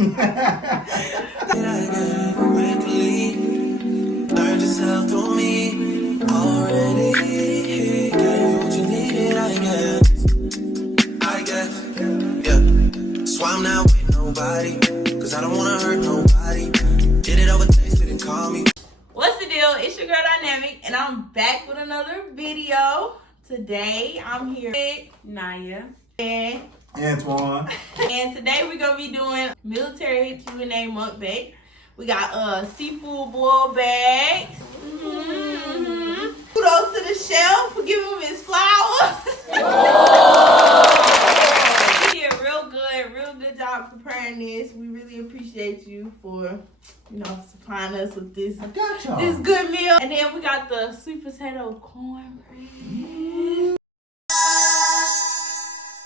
So I'm not with nobody, cause I don't wanna hurt nobody. Did it over text, didn't call me. What's the deal? It's your girl Dynamic, and I'm back with another video. Today I'm here with Naya and Antoine. And today we're gonna be doing military Q&A mukbang. We got seafood boiled bags. Kudos to the chef for giving him his flowers. He did real good job preparing this. We really appreciate you for, supplying us with this good meal. And then we got the sweet potato cornbread.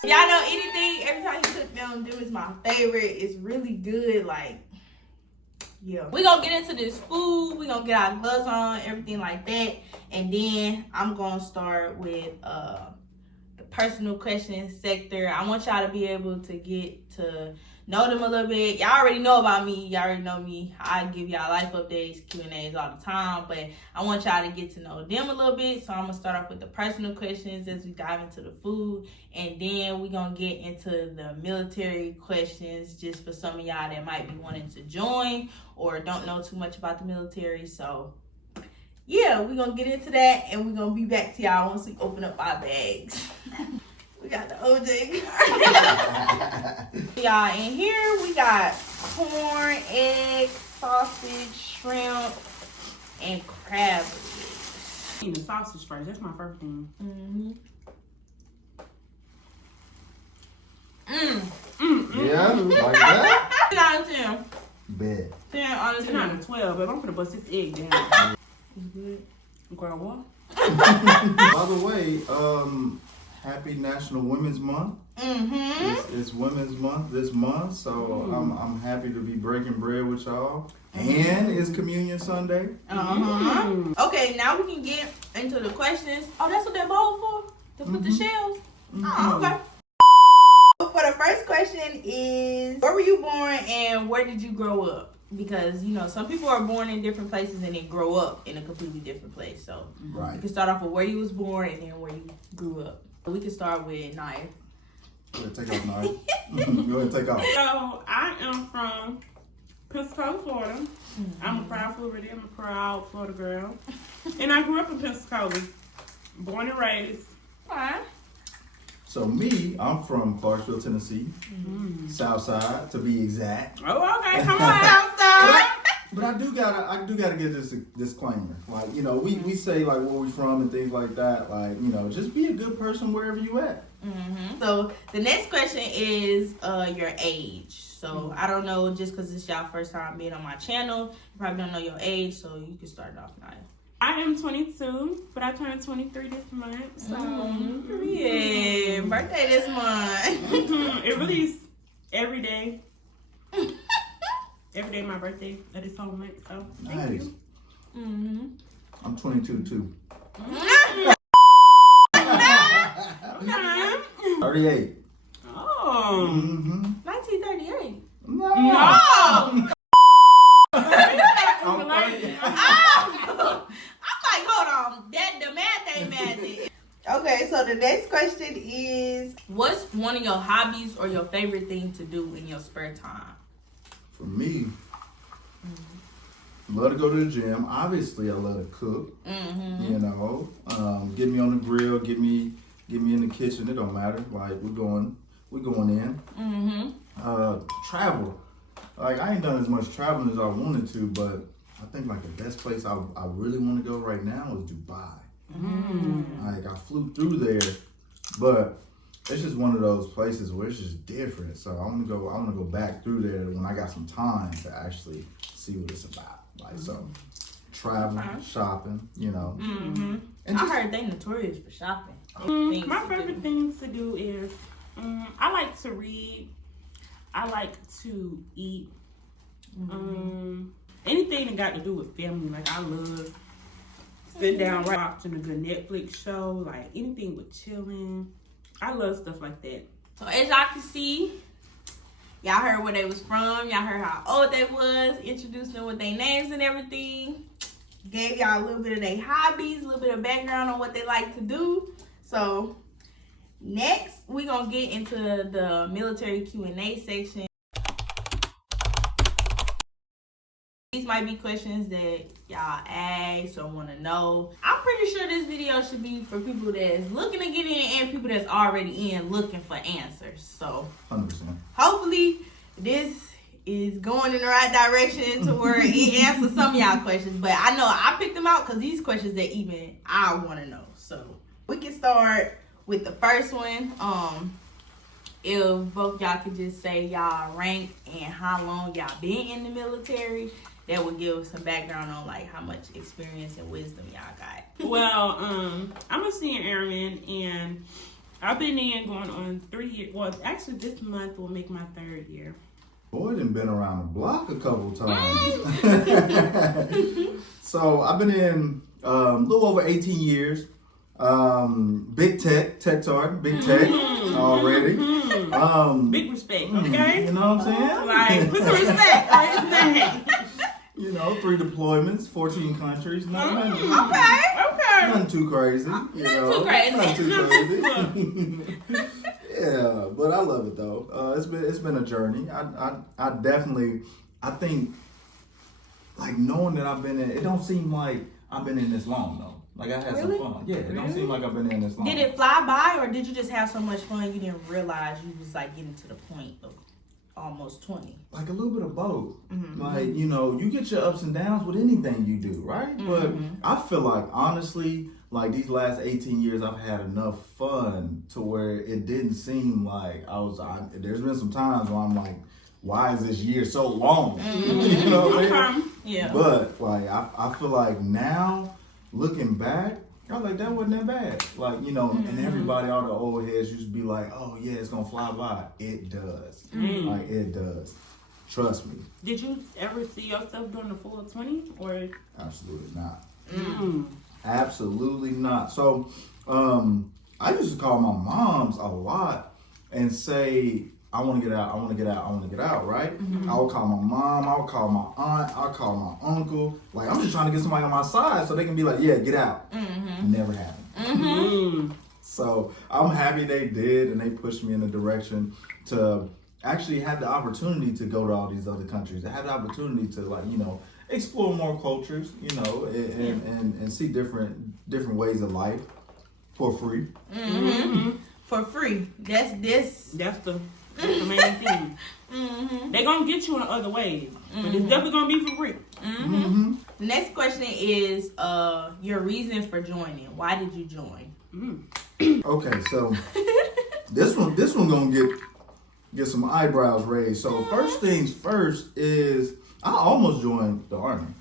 Y'all know anything, every time he cook them is my favorite. It's really good, yeah. We're gonna get into this food. We're gonna get our gloves on, everything like that. And then I'm gonna start with the personal questions sector. I want y'all to be able to get to know them a little bit. Y'all already know about me. Y'all already know me. I give y'all life updates, Q&As all the time. But I want y'all to get to know them a little bit. So I'm going to start off with the personal questions as we dive into the food. And then we're going to get into the military questions just for some of y'all that might be wanting to join or don't know too much about the military. So, yeah, we're going to get into that. And we're going to be back to y'all once we open up our bags. We got the OJ. Y'all, in here we got corn, eggs, sausage, shrimp, and crab legs. Eating the sausage first. That's my first thing. Yeah, like that? 10 out of 10. Bet. 10 out of 10 10. out of 12, but I'm gonna bust this egg down. It's good. Girl, what? By the way, happy National Women's Month. It's Women's Month this month, so I'm happy to be breaking bread with y'all. And it's Communion Sunday. Okay, now we can get into the questions. Oh, that's what that bowl for? To put the shells? Oh, okay. For the first question is, where were you born and where did you grow up? Because, some people are born in different places and then grow up in a completely different place. So you can start off with where you was born and then where you grew up. We can start with Naya. Go ahead, take off, Naya. Go ahead, take off. So, I am from Pensacola, Florida. I'm a proud Florida. I'm a proud Florida girl. And I grew up in Pensacola. Born and raised. Fine. So me, I'm from Clarksville, Tennessee. South Side, to be exact. Oh, okay. Come on, outside. But I do gotta get this disclaimer. Like, we say like where we from and things like that. Like, just be a good person wherever you at. So the next question is your age. So I don't know, just because it's y'all first time being on my channel, you probably don't know your age, so you can start off now. I am 22, but I turned 23 this month. So yeah, birthday this month. It really is every day. Every day my birthday at this whole month. So thank you. I'm 22 too. 38. Oh. 1938. No. I'm like, hold on. The math ain't math. Okay, so the next question is, what's one of your hobbies or your favorite thing to do in your spare time? For me, love to go to the gym. Obviously, I love to cook. Get me on the grill, get me in the kitchen. It don't matter. Like we're going in. Travel. Like I ain't done as much traveling as I wanted to, but I think like the best place I really want to go right now is Dubai. Like I flew through there, but it's just one of those places where it's just different. So I want to go back through there when I got some time to actually see what it's about. Like so, traveling, shopping, And I heard they notorious for shopping. My favorite things to do is I like to read. I like to eat. Anything that got to do with family. Like I love sitting down watching a good Netflix show. Like anything with chilling. I love stuff like that. So as y'all can see, Y'all heard where they was from. Y'all heard how old they was. Introduced them with their names and everything. Gave y'all a little bit of their hobbies, a little bit of background on what they like to do. So next, we gonna get into the military Q&A section. These might be questions that y'all ask or want to know. I'm pretty sure this video should be for people that's looking to get in and people that's already in looking for answers. So 100%. hopefully this is going in the right direction to where it answers some of y'all questions. But I know I picked them out because these questions that even I want to know. So we can start with the first one. If both y'all could just say y'all rank and how long y'all been in the military, that would give us some background on like how much experience and wisdom y'all got. Well, I'm a senior airman, and I've been in going on 3 years. Well, actually, this month will make my 3rd year. Boy, done been around the block a couple times. So I've been in a little over 18 years. Big tech big tech already. Big respect, okay? You know what I'm saying? Like, put some respect on his name. You know, 3 deployments, 14 countries. Nothing Okay. Nothing too crazy. Nothing too crazy. Yeah, but I love it though. It's been a journey. I definitely, I think, like knowing that I've been in, it don't seem like I've been in this long though. Like I had Really? some fun. Yeah, it don't seem like I've been in this long. Did it fly by or did you just have so much fun you didn't realize you was like getting to the point of almost 20? Like a little bit of both. Mm-hmm. Like, you know, you get your ups and downs with anything you do, right? Mm-hmm. But I feel like, honestly, like these last 18 years, I've had enough fun to where it didn't seem like there's been some times where I'm like, why is this year so long? Mm-hmm. You know what I mean? Yeah. But, like, I feel like now, looking back, I was like, that wasn't that bad. Like, you know, and everybody, all the old heads used to be like, oh, yeah, it's going to fly by. It does. Like, it does. Trust me. Did you ever see yourself doing the full 20? Or? Absolutely not. Mm. Absolutely not. So, I used to call my moms a lot and say, I want to get out, I want to get out, I want to get out, right? I would call my mom, I would call my aunt, I would call my uncle. Like, I'm just trying to get somebody on my side so they can be like, yeah, get out. Never happened. So, I'm happy they did, and they pushed me in the direction to actually have the opportunity to go to all these other countries. I had the opportunity to, like, you know, explore more cultures, you know, and see different ways of life for free. For free. That's the main thing. They're going to get you in other ways, but it's definitely going to be for free. The next question is your reason for joining. Why did you join? Okay, so this one gonna get some eyebrows raised. So first things first is I almost joined the Army.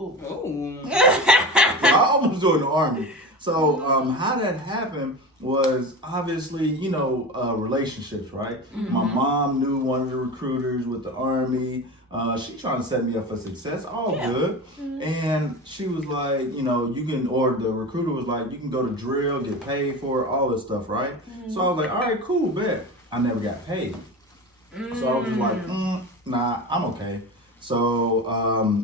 I almost joined the Army. So how that happened was obviously, you know, relationships, right? My mom knew one of the recruiters with the Army. She trying to set me up for success, all good. And she was like, you know, the recruiter was like, you can go to drill, get paid for it, all this stuff, right? So I was like, all right, cool, bet. I never got paid. So I was just like, nah, I'm okay. So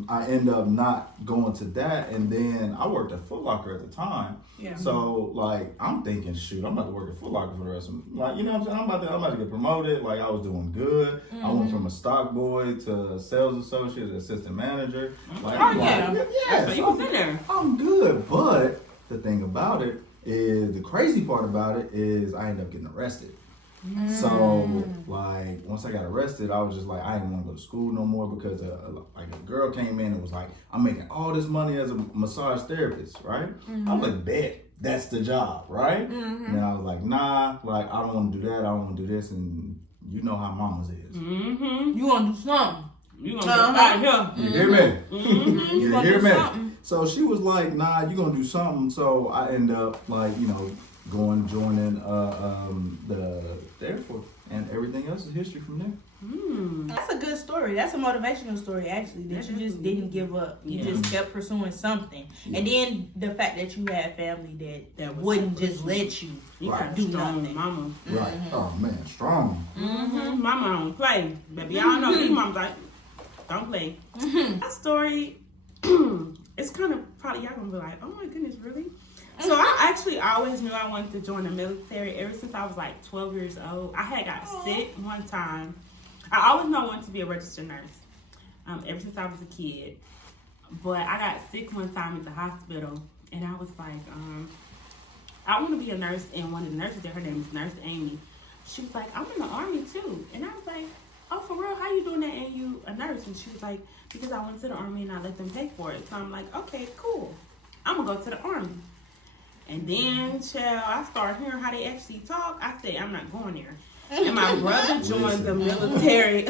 I end up not going to that, and then I worked at Foot Locker at the time. Yeah. So like I'm thinking, shoot, I'm about to work at Foot Locker for the rest of you know what I'm saying? I'm about to get promoted. Like I was doing good. I went from a stock boy to sales associate, assistant manager. Like So you was in there. I'm good, but the thing about it is, the crazy part about it is I ended up getting arrested. So, like, once I got arrested, I was just like, I didn't want to go to school no more because, like, a girl came in and was like, I'm making all this money as a massage therapist, right? I was like, bet, that's the job, right? And then I was like, nah, like, I don't want to do that. I don't want to do this. And you know how mamas is. You want to do something. You going to get out of here. You hear me? You hear me? Something. So she was like, nah, you going to do something. So I end up, like, you know, joining the Air Force, and everything else is history from there. That's a good story. That's a motivational story, actually, that you just didn't give up. You just kept pursuing something. Yeah. And then the fact that you had family that wouldn't just let you do nothing. Mama. Right. Oh, man, strong. Mama don't play. Baby, y'all know these moms like, don't play. That story, it's kind of, probably y'all gonna be like, oh my goodness, really? So I actually always knew I wanted to join the military ever since I was like 12 years old. I had got sick one time. I always knew I wanted to be a registered nurse ever since I was a kid. But I got sick one time at the hospital, and I was like, I want to be a nurse. And one of the nurses there, her name is Nurse Amy. She was like, I'm in the Army too. And I was like, oh, for real? How you doing that and you a nurse? And she was like, because I went to the Army and I let them pay for it. So I'm like, okay, cool. I'm going to go to the Army. And then, child, I started hearing how they actually talk. I said, I'm not going there. And my brother joined the military.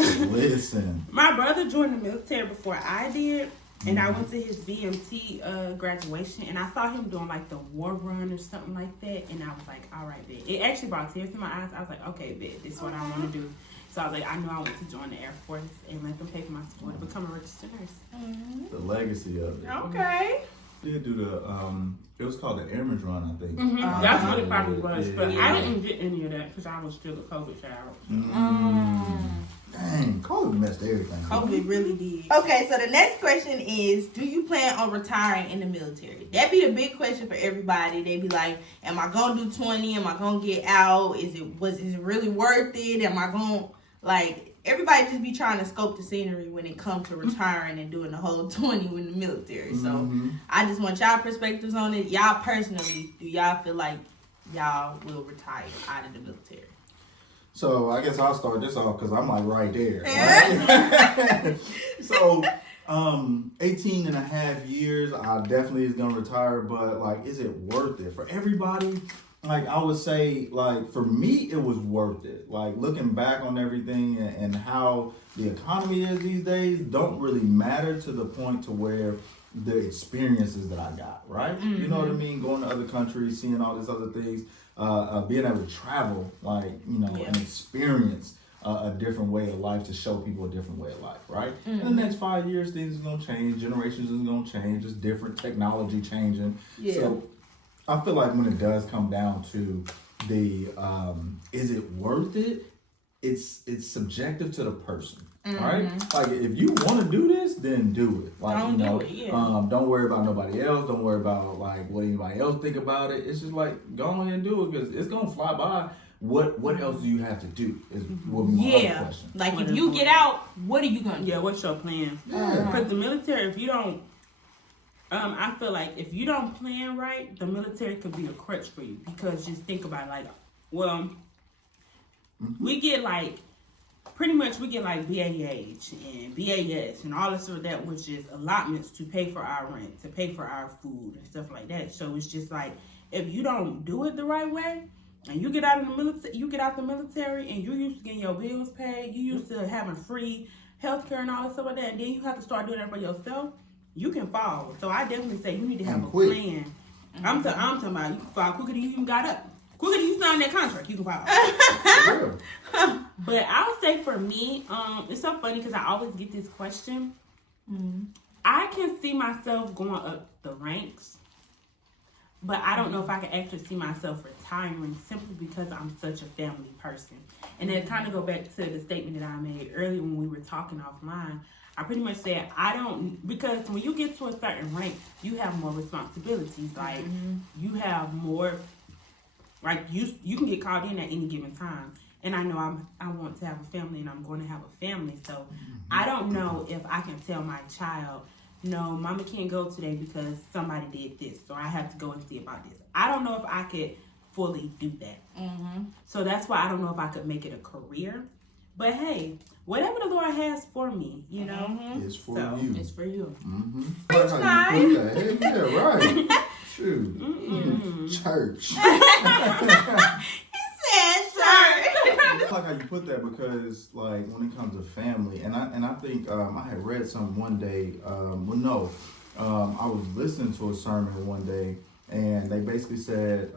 My brother joined the military before I did. And I went to his BMT graduation. And I saw him doing like the war run or something like that. And I was like, all right, bet. It actually brought tears to my eyes. I was like, okay, bet. This is what I want to do. So I was like, I knew I wanted to join the Air Force and let them pay for my school to become a registered nurse. The legacy of it. Okay. Did do the it was called the Airman's Run, I think. That's what it probably was, but I didn't get any of that because I was still a COVID child. Dang, COVID messed everything. COVID really did. Okay, so the next question is, do you plan on retiring in the military? That'd be the big question for everybody. They be like, am I gonna do 20? Am I gonna get out? Is it really worth it? Am I gonna everybody just be trying to scope the scenery when it comes to retiring and doing the whole 20 in the military. So I just want y'all perspectives on it. Y'all personally, do y'all feel like y'all will retire out of the military? So I guess I'll start this off because I'm like right there. Right? So 18 and a half years, I definitely is going to retire, but is it worth it? For everybody, I would say, for me, it was worth it. Looking back on everything and how the economy is these days don't really matter to the point to where the experiences that I got, right? You know what I mean? Going to other countries, seeing all these other things, being able to travel, and experience a different way of life to show people a different way of life, right? In the next 5 years, things are going to change. Generations is going to change. There's different technology changing. Yeah. So I feel like when it does come down to the, is it worth it? It's subjective to the person, right? If you want to do this, then do it. Do it, yeah. Don't worry about nobody else. Don't worry about what anybody else think about it. It's just go ahead and do it because it's gonna fly by. What else do you have to do? Is what my other question. If you get out, what are you gonna do? Yeah, what's your plan? Because the military, if you don't. I feel like if you don't plan right, the military could be a crutch for you because just think about it, we get pretty much we get BAH and BAS and all this sort of that, which is allotments to pay for our rent, to pay for our food and stuff like that. So it's just if you don't do it the right way and you get out of the military, and you're used to getting your bills paid, you used to having free healthcare and all this stuff like that, and then you have to start doing that for yourself. You can fall. So I definitely say you need to have a plan. I'm talking about you can fall quicker than you even got up. Quicker than you signed that contract, you can fall. But I would say for me, it's so funny because I always get this question. I can see myself going up the ranks, but I don't know if I can actually see myself retiring simply because I'm such a family person. And then kind of go back to the statement that I made earlier when we were talking offline. I pretty much said because when you get to a certain rank, you have more responsibilities. You have more, you can get called in at any given time. And I know I want to have a family, and I'm going to have a family. So I don't know if I can tell my child, no, mama can't go today because somebody did this, or I have to go and see about this. I don't know if I could fully do that. So that's why I don't know if I could make it a career. But hey, whatever the Lord has for me, it's for you. It's for you. That's how you put that. Yeah, right. Shoot. Church. He said church. I like how you put that because, when it comes to family, and I think I had read something one day. I was listening to a sermon one day, And they basically said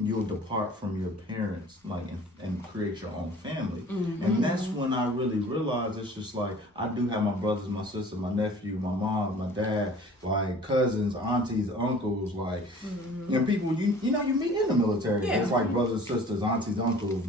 you'll depart from your parents, like, and create your own family. And that's when I really realized it's just like, I do have my brothers, my sister, my nephew, my mom, my dad, like cousins, aunties, uncles, like, and people you meet in the military. Yeah. It's like brothers, sisters, aunties, uncles,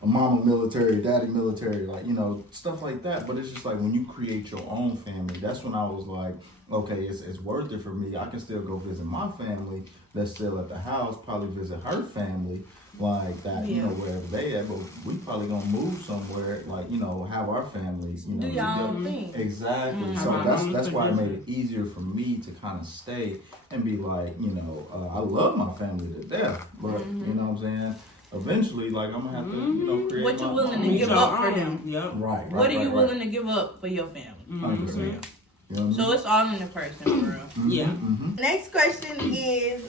a mama military, daddy military, like, stuff like that. But it's just like when you create your own family, that's when I was like, okay, it's worth it for me. I can still go visit my family that's still at the house, probably visit her family, like that, wherever they at. But we probably gonna move somewhere, like, have our families, do your own thing. Exactly. So that's why it made it easier for me to kind of stay and be like, I love my family to death, but you know what I'm saying? Eventually, like, I'm gonna have to, create what you my willing own. to give up for them. Yep. Right. What are you willing to give up for your family? 100%. You know what I mean? So it's all in the person, for real. Yeah. Next question is,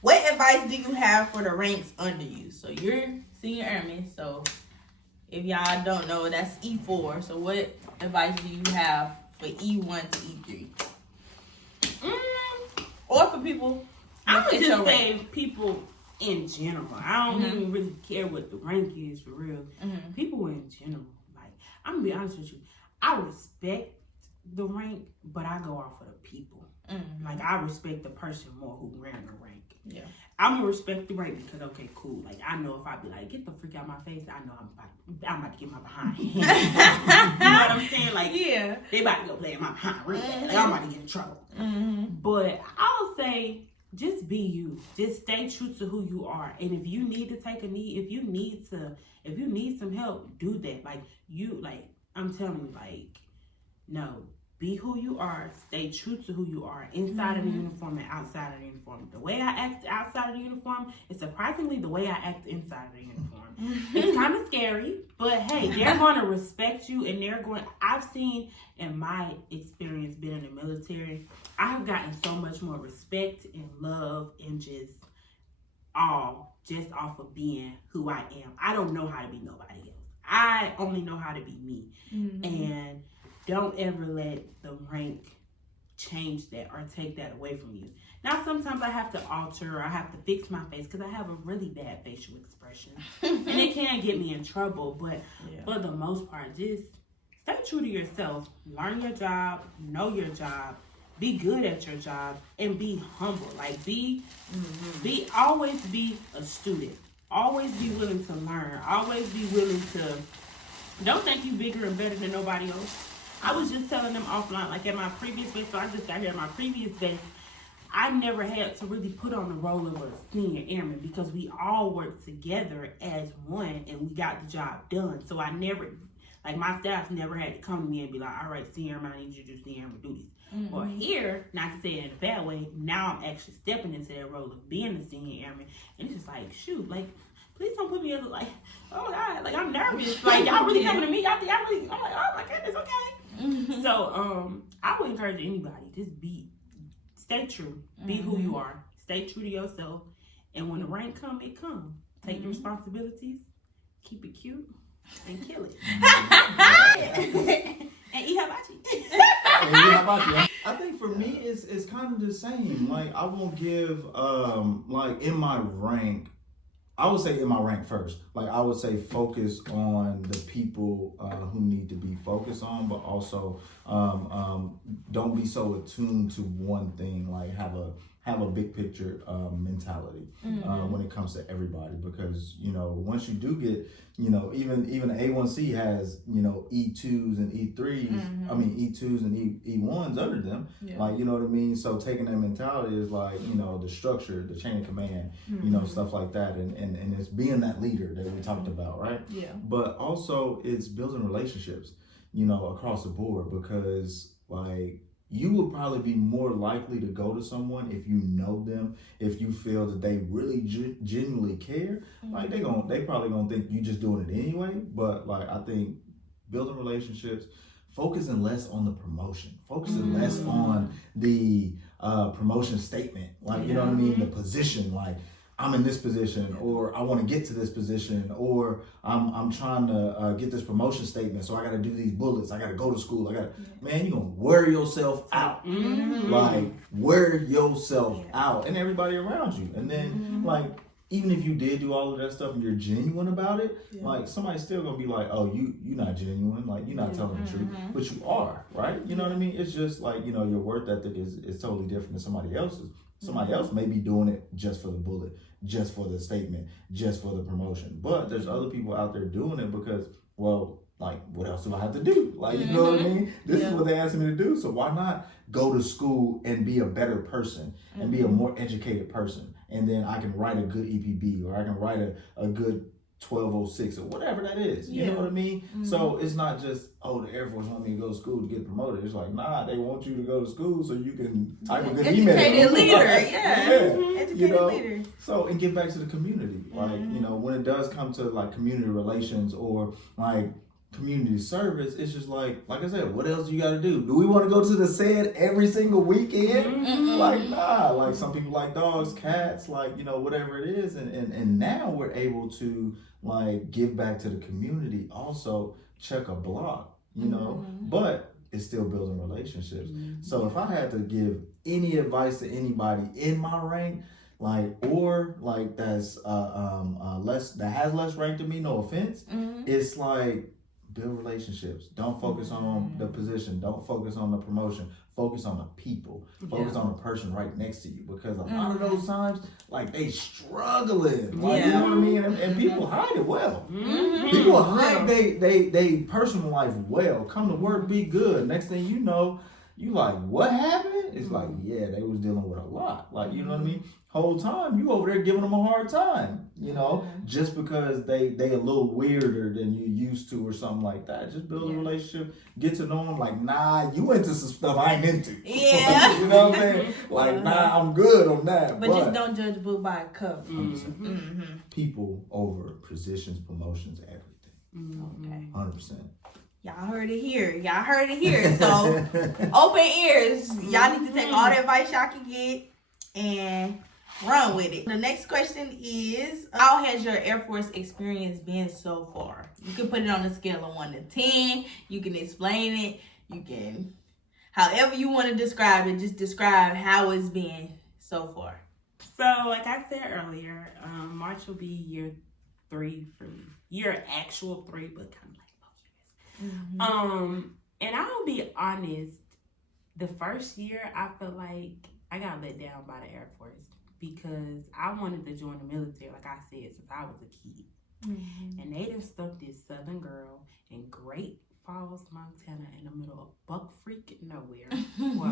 what advice do you have for the ranks under you? So you're senior airman, so if y'all don't know, that's E4. So what advice do you have for E1 to E3? Or for people? I would that's just your say rank. people in general. I don't even really care what the rank is for real. People in general. Like, I'm gonna be honest with you. I respect the rank, but I go off of the people. Like, I respect the person more who ran the rank. Yeah. I'm gonna respect the rank because, okay, cool. Like, I know if I be like, get the freak out my face, I know I'm about to get my behind. You know what I'm saying? Like, Yeah. they about to go play in my behind real bad. Like, I'm about to get in trouble. But I'll say, just be you. Just stay true to who you are. And if you need to take a knee, if you need some help, do that. Like, I'm telling you, like, no. Be who you are. Stay true to who you are inside of the uniform and outside of the uniform. The way I act outside of the uniform is surprisingly the way I act inside of the uniform. It's kind of scary, but hey, they're going to respect you, and I've seen in my experience being in the military, I have gotten so much more respect and love and just off of being who I am. I don't know how to be nobody else. I only know how to be me. And don't ever let the rank change that or take that away from you. Now, sometimes I have to alter or I have to fix my face because I have a really bad facial expression. And it can get me in trouble. But for the most part, just stay true to yourself. Learn your job. Know your job. Be good at your job. And be humble. Like, always be a student. Always be willing to learn. Always be willing to... Don't think you bigger and better than nobody else. I was just telling them offline, like at my previous base, so I just got here at my previous base, I never had to really put on the role of a senior airman because we all worked together as one and we got the job done. So I never, like my staff never had to come to me and be like, all right, senior airman, I need you to do senior airman duties. Well, here, not to say it in a bad way, now I'm actually stepping into that role of being a senior airman. And it's just like, shoot, like, please don't put me as like, oh God, like I'm nervous. Like y'all really coming to me? I'm like, oh my goodness, okay. So I would encourage anybody, just stay true, be who you are, stay true to yourself, and when the rank come, it come. Take the responsibilities, keep it cute, and kill it. And eat hibachi. I think for me, it's kind of the same. Like, I won't give like in my rank. I would say in my rank first, like I would say focus on the people who need to be focused on, but also don't be so attuned to one thing, like have a big picture mentality when it comes to everybody, because once you do get even A1C has E2s and E3s, I mean E2s and E1s under them, like what I mean. So taking that mentality is like the structure, the chain of command, stuff like that, and it's being that leader that we talked about, right? Yeah. But also it's building relationships, across the board, because like you would probably be more likely to go to someone if you know them, if you feel that they really genuinely care. Like they probably gonna think you just doing it anyway. But like I think building relationships, focusing less on the promotion, focusing less on the promotion statement, like you know what I mean, the position. Like I'm in this position, or I want to get to this position, or I'm trying to get this promotion statement, so I got to do these bullets. I got to go to school. Man, you're gonna wear yourself out. Like, wear yourself out, and everybody around you. And then like, even if you did do all of that stuff and you're genuine about it, like, somebody's still gonna be like, oh, you're not genuine, like, you're not telling the truth, but you are, right? You know what I mean? It's just like, your work ethic is totally different than somebody else's. Somebody else may be doing it just for the bullet, just for the statement, just for the promotion. But there's other people out there doing it because, well, like, what else do I have to do? Like, you know what I mean? This is what they asked me to do. So why not go to school and be a better person and be a more educated person? And then I can write a good EPB, or I can write a good 1206 or whatever that is. You know what I mean? So it's not just, the Air Force want me to go to school to get promoted. It's like, nah, they want you to go to school so you can type a good email. Educated leader, Educated leader. So, and get back to the community. Like, when it does come to like community relations or like community service, it's just like I said, what else you got to do? Do we want to go to the said every single weekend? Like, nah. Like, some people like dogs, cats, like, whatever it is. And now we're able to like give back to the community, also check a block, but it's still building relationships. So if I had to give any advice to anybody in my rank, that's that has less rank to me, no offense, it's like, build relationships. Don't focus on the position. Don't focus on the promotion. Focus on the people. Focus on the person right next to you. Because a lot of those times, like, they struggling. Like, you know what I mean? And people hide it well. People hide they personal life well. Come to work, be good. Next thing you know, you like, what happened? It's like, yeah, they was dealing with a lot. Like, you know what I mean? Whole time you over there giving them a hard time, just because they a little weirder than you used to or something like that. Just build a relationship, get to know them. Like, nah, you into some stuff I ain't into. Yeah. You know what I'm saying? Like, nah, I'm good on that. But just don't judge a book by a cover. People over positions, promotions, everything. Okay. 100%. Y'all heard it here. So open ears. Y'all need to take all the advice y'all can get and run with it. The next question is, how has your Air Force experience been so far? You can put it on a scale of 1 to 10. You can explain it. You can, however you want to describe it, just describe how it's been so far. So, like I said earlier, March will be year 3 for me. Year actual 3, but kind of like and I'll be honest, the first year I felt like I got let down by the Air Force because I wanted to join the military, like I said, since I was a kid. And they just stuck this Southern girl in Great Falls, Montana, in the middle of buck freaking nowhere, where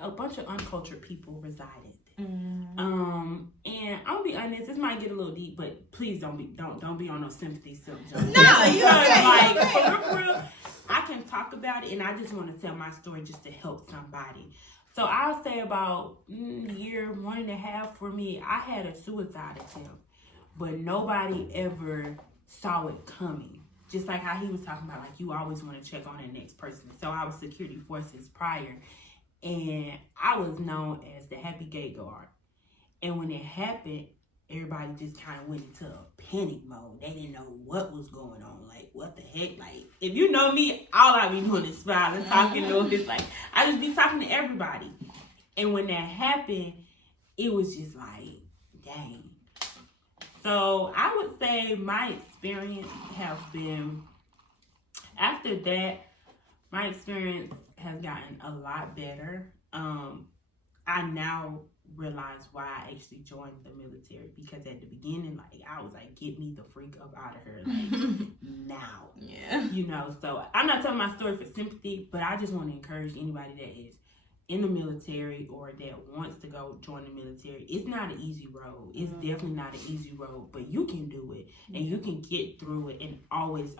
a bunch of uncultured people resided. And I'll be honest, this might get a little deep, but please don't be on no sympathy symptoms. No, you like for real, I can talk about it, and I just want to tell my story just to help somebody. So I'll say about year 1.5 for me, I had a suicide attempt, but nobody ever saw it coming. Just like how he was talking about, like, you always want to check on the next person. So I was security forces prior, and I was known as the happy gate guard. And when it happened, everybody just kind of went into a panic mode. They didn't know what was going on. Like, what the heck? Like, if you know me, all I be doing is smiling, talking to them. It's like, I just be talking to everybody. And when that happened, it was just like, dang. So I would say my experience has been, after that, my experience has gotten a lot better. I now realize why I actually joined the military, because at the beginning, like, I was like, get me the freak up out of here, like, now. Yeah. So I'm not telling my story for sympathy, but I just want to encourage anybody that is in the military or that wants to go join the military. It's not an easy road. It's definitely not an easy road, but you can do it and you can get through it. And always,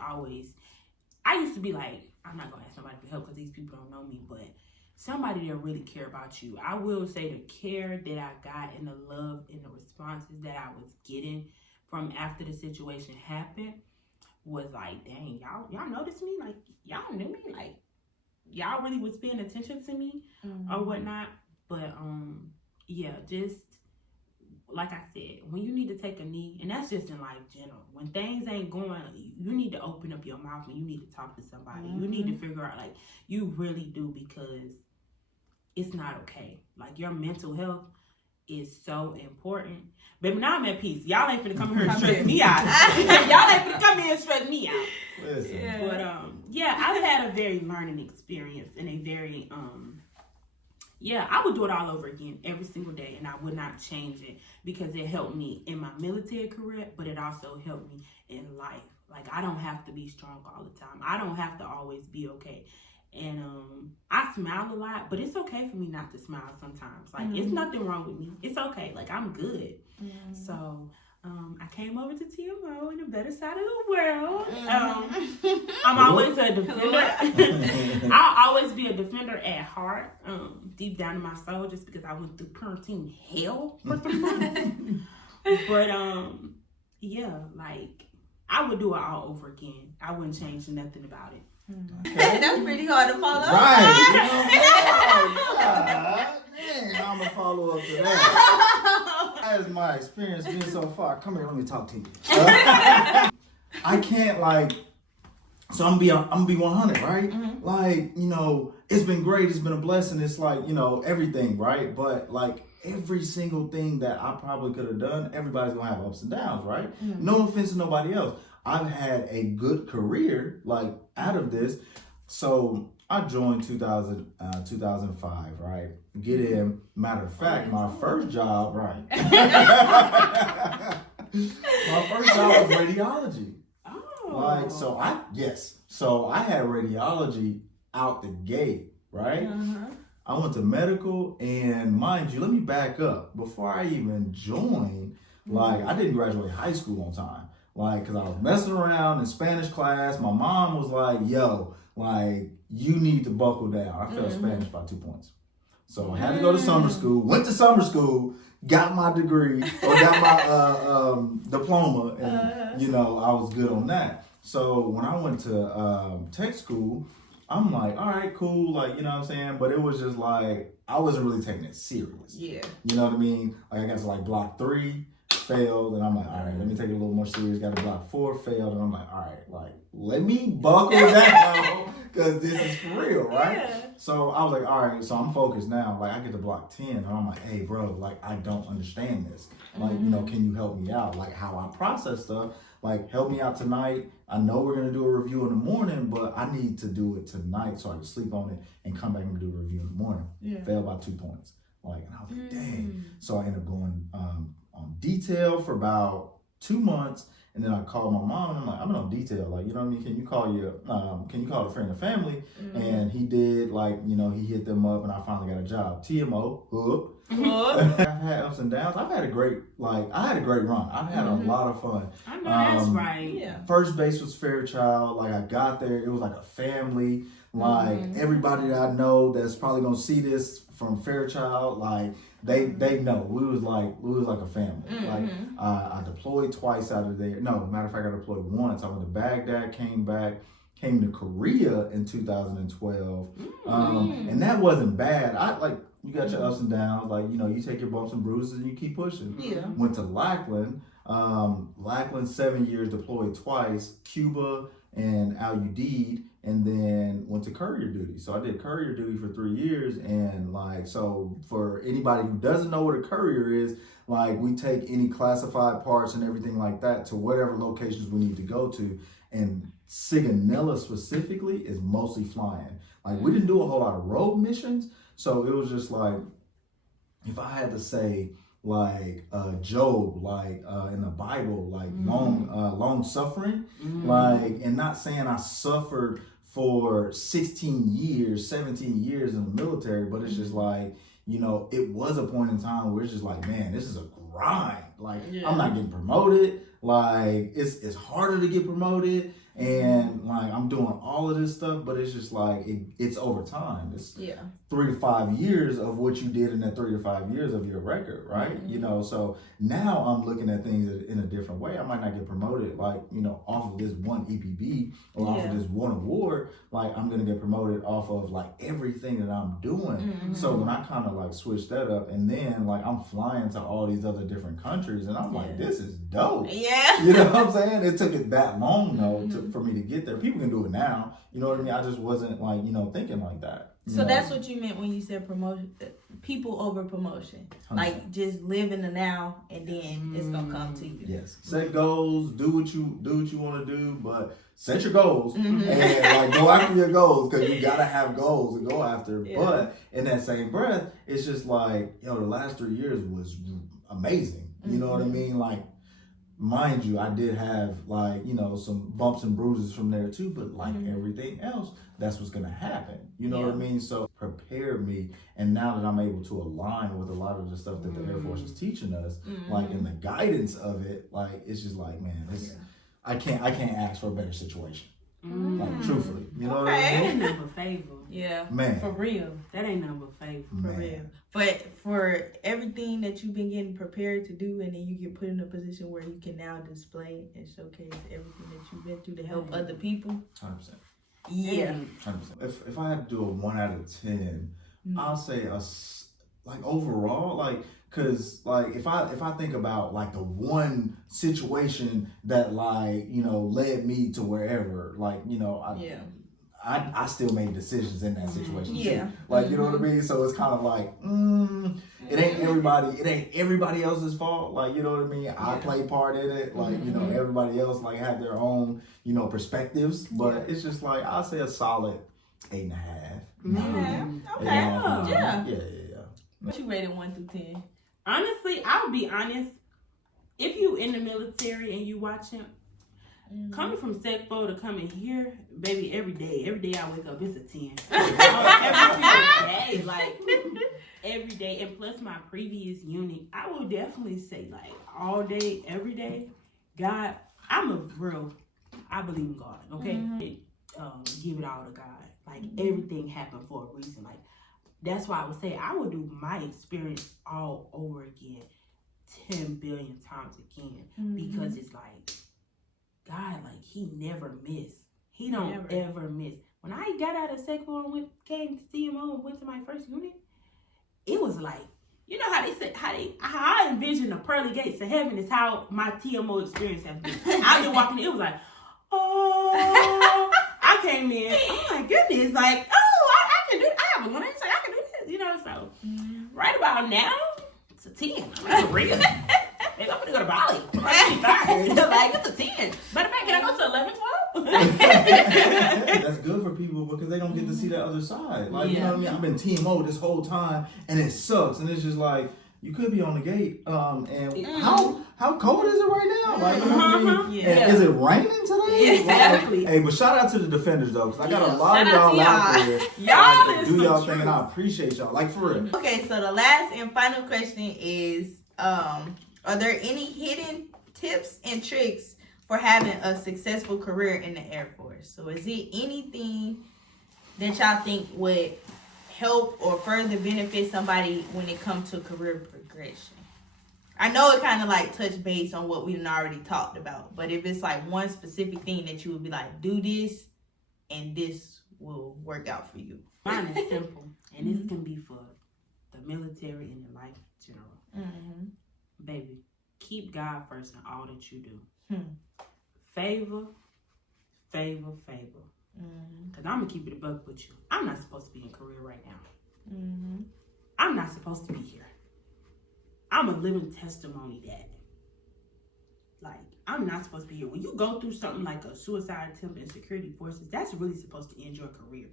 I used to be like, I'm not going to ask somebody for help because these people don't know me, but somebody that really care about you. I will say the care that I got and the love and the responses that I was getting from after the situation happened was like, dang, y'all noticed me? Like, y'all knew me? Like, y'all really was paying attention to me or whatnot. But yeah, just like I said, when you need to take a knee, and that's just in life general. When things ain't going, you need to open up your mouth and you need to talk to somebody. You need to figure out, like, you really do, because it's not okay. Like, your mental health is so important. Baby, now I'm at peace. Y'all ain't finna come here and stress me out. Y'all ain't finna come here and stress me out. Listen. Yeah. But I've had a very learning experience and a very I would do it all over again every single day, and I would not change it because it helped me in my military career, but it also helped me in life. Like, I don't have to be strong all the time. I don't have to always be okay. And I smile a lot, but it's okay for me not to smile sometimes. Like, it's nothing wrong with me. It's okay. Like, I'm good. So I came over to TMO in the better side of the world. I'm always a defender. I'll always be a defender at heart, deep down in my soul, just because I went through quarantine hell for 3 months. But like, I would do it all over again. I wouldn't change nothing about it. Okay. That's pretty hard to follow. Right. Man, I'm gonna follow up to that. That is my experience being so far. Come here, let me talk to you. I can't, like, so I'm gonna be 100, right? Like, you know, it's been great. It's been a blessing. It's like, you know, everything, right? But like, every single thing that I probably could have done, everybody's gonna have ups and downs, right? No offense to nobody else. I've had a good career, like, out of this. So I joined 2005, right? Get in. Matter of fact, my first job, right? My first job was radiology. Oh. Like, so I had radiology out the gate, right? I went to medical, and mind you, let me back up. Before I even joined, like, I didn't graduate high school on time. Like, because I was messing around in Spanish class. My mom was like, yo, like, you need to buckle down. I failed Spanish by 2 points. So I had to go to summer school, went to summer school, got my degree, or got my diploma, and, you know, I was good on that. So when I went to tech school, I'm like, all right, cool, like, you know what I'm saying? But it was just like, I wasn't really taking it serious. Yeah. You know what I mean? Like, I got to like block 3, failed, and I'm like, all right, let me take it a little more serious. Got to block 4, failed, and I'm like, all right, like, let me buckle down, because this is for real, right? Yeah. So I was like, all right, so I'm focused now. Like, I get to block 10, and I'm like, hey, bro, like, I don't understand this. Like, you know, can you help me out? Like, how I process stuff. Like, help me out tonight. I know we're going to do a review in the morning, but I need to do it tonight so I can sleep on it and come back and do a review in the morning. Yeah. Failed by 2 points. Like, and I was like, dang. So I ended up going on detail for about 2 months. And then I called my mom, and I'm like, I'm on detail. Like, you know what I mean? Can you call a friend and family? And he did, like, you know, he hit them up, and I finally got a job. TMO, hook. I've had ups and downs. I had a great run. I've had a lot of fun. I know that's right. Yeah. First base was Fairchild. Like, I got there, it was like a family. Like, everybody that I know that's probably gonna see this from Fairchild, like, they know we was like a family. Like, I deployed twice out of there. No, matter of fact, I deployed once. I went to Baghdad, came back, came to Korea in 2012, and that wasn't bad. You got your ups and downs. Like, you know, you take your bumps and bruises and you keep pushing. Yeah. Went to Lackland. Lackland, 7 years, deployed twice. Cuba and Al Udeid, and then went to courier duty. So I did courier duty for 3 years, and like, so for anybody who doesn't know what a courier is, like, we take any classified parts and everything like that to whatever locations we need to go to, and Sigonella specifically is mostly flying. Like, we didn't do a whole lot of road missions, so it was just like, if I had to say, like, Job, like, in the Bible, like, long suffering, like, and not saying I suffered for 16 years, 17 years in the military, but it's just like, you know, it was a point in time where it's just like, man, this is a grind. Like, I'm not getting promoted. Like, it's harder to get promoted. And like I'm doing all of this stuff, but it's just like it's over time. It's 3 to 5 years of what you did in that 3 to 5 years of your record, right? You know, so now I'm looking at things in a different way. I might not get promoted like, you know, off of this one EPB or off of this one award. Like I'm gonna get promoted off of like everything that I'm doing. So when I kind of like switch that up, and then like I'm flying to all these other different countries, and I'm like, this is dope. Yeah. You know what I'm saying? It took it that long though for me to get there. People can do it now. You know what I mean? I just wasn't like, you know, thinking like that. So that's what you meant when you said promotion, people over promotion. 100%. Like just live in the now, and then it's gonna come to you. Yes. Set goals. Do what you want to do, but set your goals and like go after your goals, because you gotta have goals to go after. But in that same breath, it's just like, yo, the last 3 years was amazing. You know what I mean? Like, mind you, I did have like, you know, some bumps and bruises from there too, but like everything else, that's what's gonna happen. You know what I mean? So prepared me, and now that I'm able to align with a lot of the stuff that the Air Force is teaching us, like in the guidance of it, like it's just like, man, it's I can't ask for a better situation. Like truthfully, you know what I That mean? ain't number favor. Yeah, Man, for real. That ain't number favor. For real. But for everything that you've been getting prepared to do, and then you get put in a position where you can now display and showcase everything that you've been through to help other people. 100%. Yeah. 100%. If I had to do a 1 out of 10, I'll say like overall, like, cause like if I think about like the one situation that like, you know, led me to wherever, like, you know, I still made decisions in that situation too. Like, you know what I mean? So it's kind of like, it ain't everybody else's fault. Like, you know what I mean? I play part in it. Like, you know, everybody else like have their own, you know, perspectives. But it's just like, I'll say a solid 8.5. Okay. Yeah. What you rated 1 through 10? Honestly, I'll be honest. If you in the military and you watching, coming from Secfo to coming here, baby, every day I wake up, it's a 10. Every day, like every day. And plus my previous unit, I will definitely say like all day, every day, God, I believe in God, okay? Give it all to God. Like everything happened for a reason. Like that's why I would say I would do my experience all over again 10 billion times again, because it's like God, like he never missed. He don't ever miss. When I got out of Secfo and came to TMO and went to my first unit, it was like, you know how they said how I envision the pearly gates of heaven is how my TMO experience has been. I been walking, it was like, oh, I came in, oh my goodness, like, oh, I can do it. I have a lunch, like I can do this, you know. So right about now, it's a 10. I'm real. Maybe I'm gonna go to Bali. I'm tired. Like it's a 10. Matter of fact, can I go to 11, 12? That's good for people because they don't get to see that other side. Like, you know what I mean? I've been TMO this whole time and it sucks. And it's just like, you could be on the gate. And how cold is it right now? Like, you know what I mean? And is it raining today? Exactly. Hey, but shout out to the defenders though, because I got a lot of Shout out y'all to out there. Y'all do y'all thing, and I appreciate y'all. Like for real. Okay, so the last and final question is, are there any hidden tips and tricks for having a successful career in the Air Force? So is it anything that y'all think would help or further benefit somebody when it comes to career progression? I know it kind of like touch base on what we've already talked about, but if it's like one specific thing that you would be like, do this and this will work out for you. Mine is simple, and this can be for the military and in life in general. Baby, keep God first in all that you do. Favor. Because I'm going to keep it a buck with you. I'm not supposed to be in career right now. I'm not supposed to be here. I'm a living testimony that, like, I'm not supposed to be here. When you go through something like a suicide attempt in security forces, that's really supposed to end your career.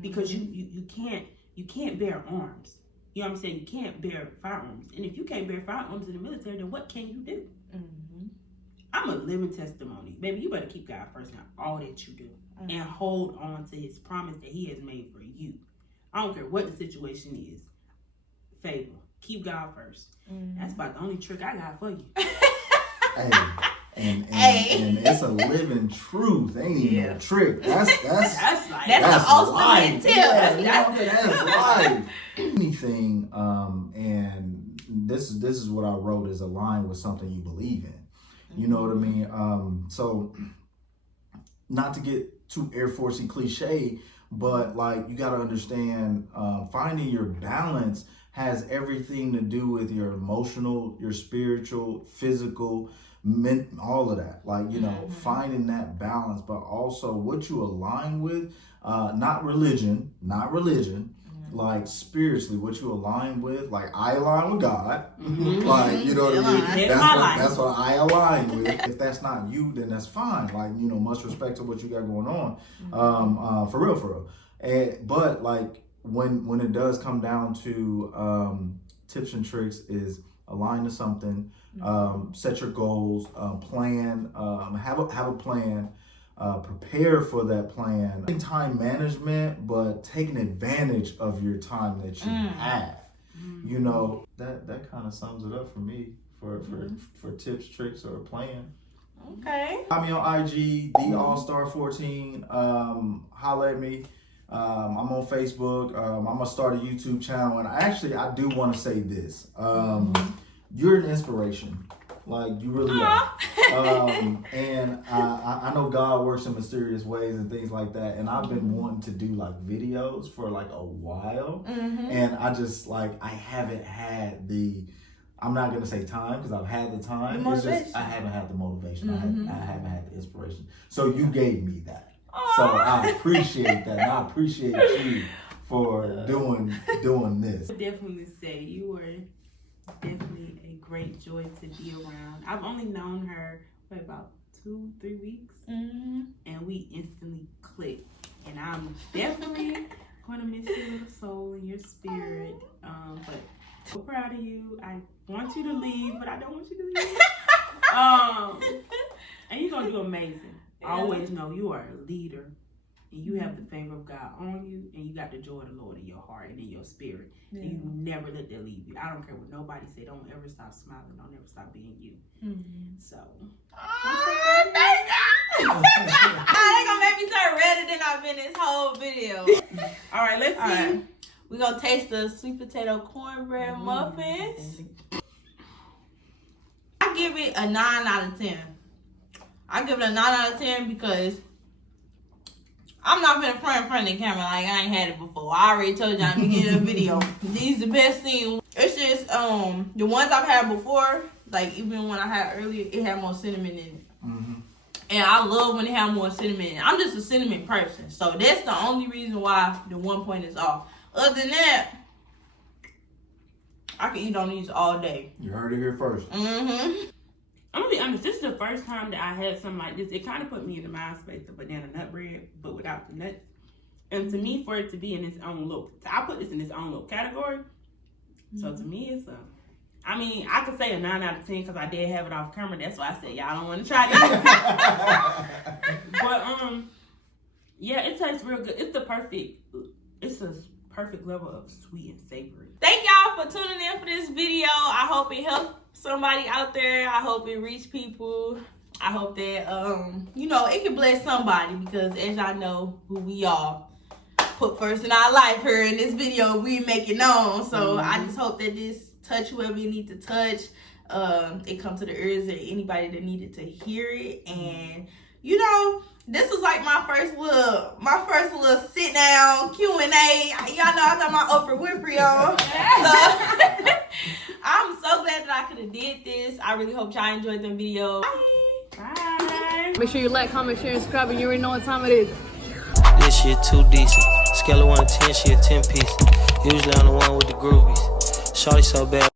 Because you can't bear arms. You know what I'm saying? You can't bear firearms. And if you can't bear firearms in the military, then what can you do? I'm a living testimony. Baby, you better keep God first in all that you do. And hold on to his promise that he has made for you. I don't care what the situation is. Favor. Keep God first. That's about the only trick I got for you. And It's a living truth. Ain't even no trick. That's like that's the ultimate tip. That's life. Anything, and this is what I wrote, is align with something you believe in. You know what I mean? So not to get too Air Force-y cliche, but like you got to understand, finding your balance has everything to do with your emotional, your spiritual, physical, all of that. Like, you know, finding that balance, but also what you align with, not religion, like spiritually, what you align with. Like, I align with God. Like, you know what I mean? That's what I align with. If that's not you, then that's fine. Like, you know, much respect to what you got going on. For real. But like, when it does come down to tips and tricks, is align to something, set your goals, plan, have a plan, prepare for that plan. Time management, but taking advantage of your time that you have. You know, that kind of sums it up for me for tips, tricks, or a plan. Okay. Find me on IG, theallstar14. Holla at me. I'm on Facebook. I'm gonna start a YouTube channel, and I do want to say this. You're an inspiration. Like, you really are. And I know God works in mysterious ways and things like that. And I've been wanting to do like videos for like a while. And I just like, I haven't had I'm not going to say time, because I've had the time. It's just, I haven't had the motivation. I haven't had the inspiration. So you gave me that. So I appreciate that. And I appreciate you for doing this. I would definitely say you were definitely a great joy to be around. I've only known her for about 2-3 weeks, and we instantly clicked. And I'm definitely going to miss your little soul and your spirit. But so proud of you. I want you to leave, but I don't want you to leave. And you're going to do amazing. Always know you are a leader, and you have the favor of God on you, and you got the joy of the Lord in your heart and in your spirit. And you never let that leave you. I don't care what nobody say. Don't ever stop smiling. Don't ever stop being you. So. Thank God. They gonna make me turn redder than I've been this whole video. All right, let's see. Right. We're gonna taste the sweet potato cornbread muffins. I give it a 9 out of 10. I give it a 9 out of 10 because I'm not gonna front in front of the camera like I ain't had it before. I already told y'all in the beginning of the video. These the best thing. It's just the ones I've had before, like even when I had earlier, it had more cinnamon in it. And I love when it have more cinnamon in it. I'm just a cinnamon person, so that's the only reason why the 1 point is off. Other than that, I can eat on these all day. You heard it here first. I'm gonna be honest, this is the first time that I had something like this. It kind of put me in the mind space of banana nut bread, but without the nuts. And to me, for it to be in its own little, I put this in its own little category. So to me, it's I mean, I could say a 9 out of 10 because I did have it off camera. That's why I said y'all don't want to try it. But yeah, it tastes real good. It's a perfect level of sweet and savory. Thank y'all for tuning in for this video. I hope it helped somebody out there. I hope it reached people. I hope that you know, it can bless somebody, because as y'all know who we are, put first in our life here in this video, we make it known. So I just hope that this touch whoever you need to touch. It come to the ears of anybody that needed to hear it. And you know, this was like my first little sit down Q&A. Y'all know I'm talking about Oprah Winfrey on. So I'm so glad that I could have did this. I really hope y'all enjoyed the video. Bye. Make sure you like, comment, share, and subscribe, and you already know what time it is. This shit too decent. Scale of 1 to 10, she a 10 piece. Usually I'm the one with the groovies. Shawty so bad.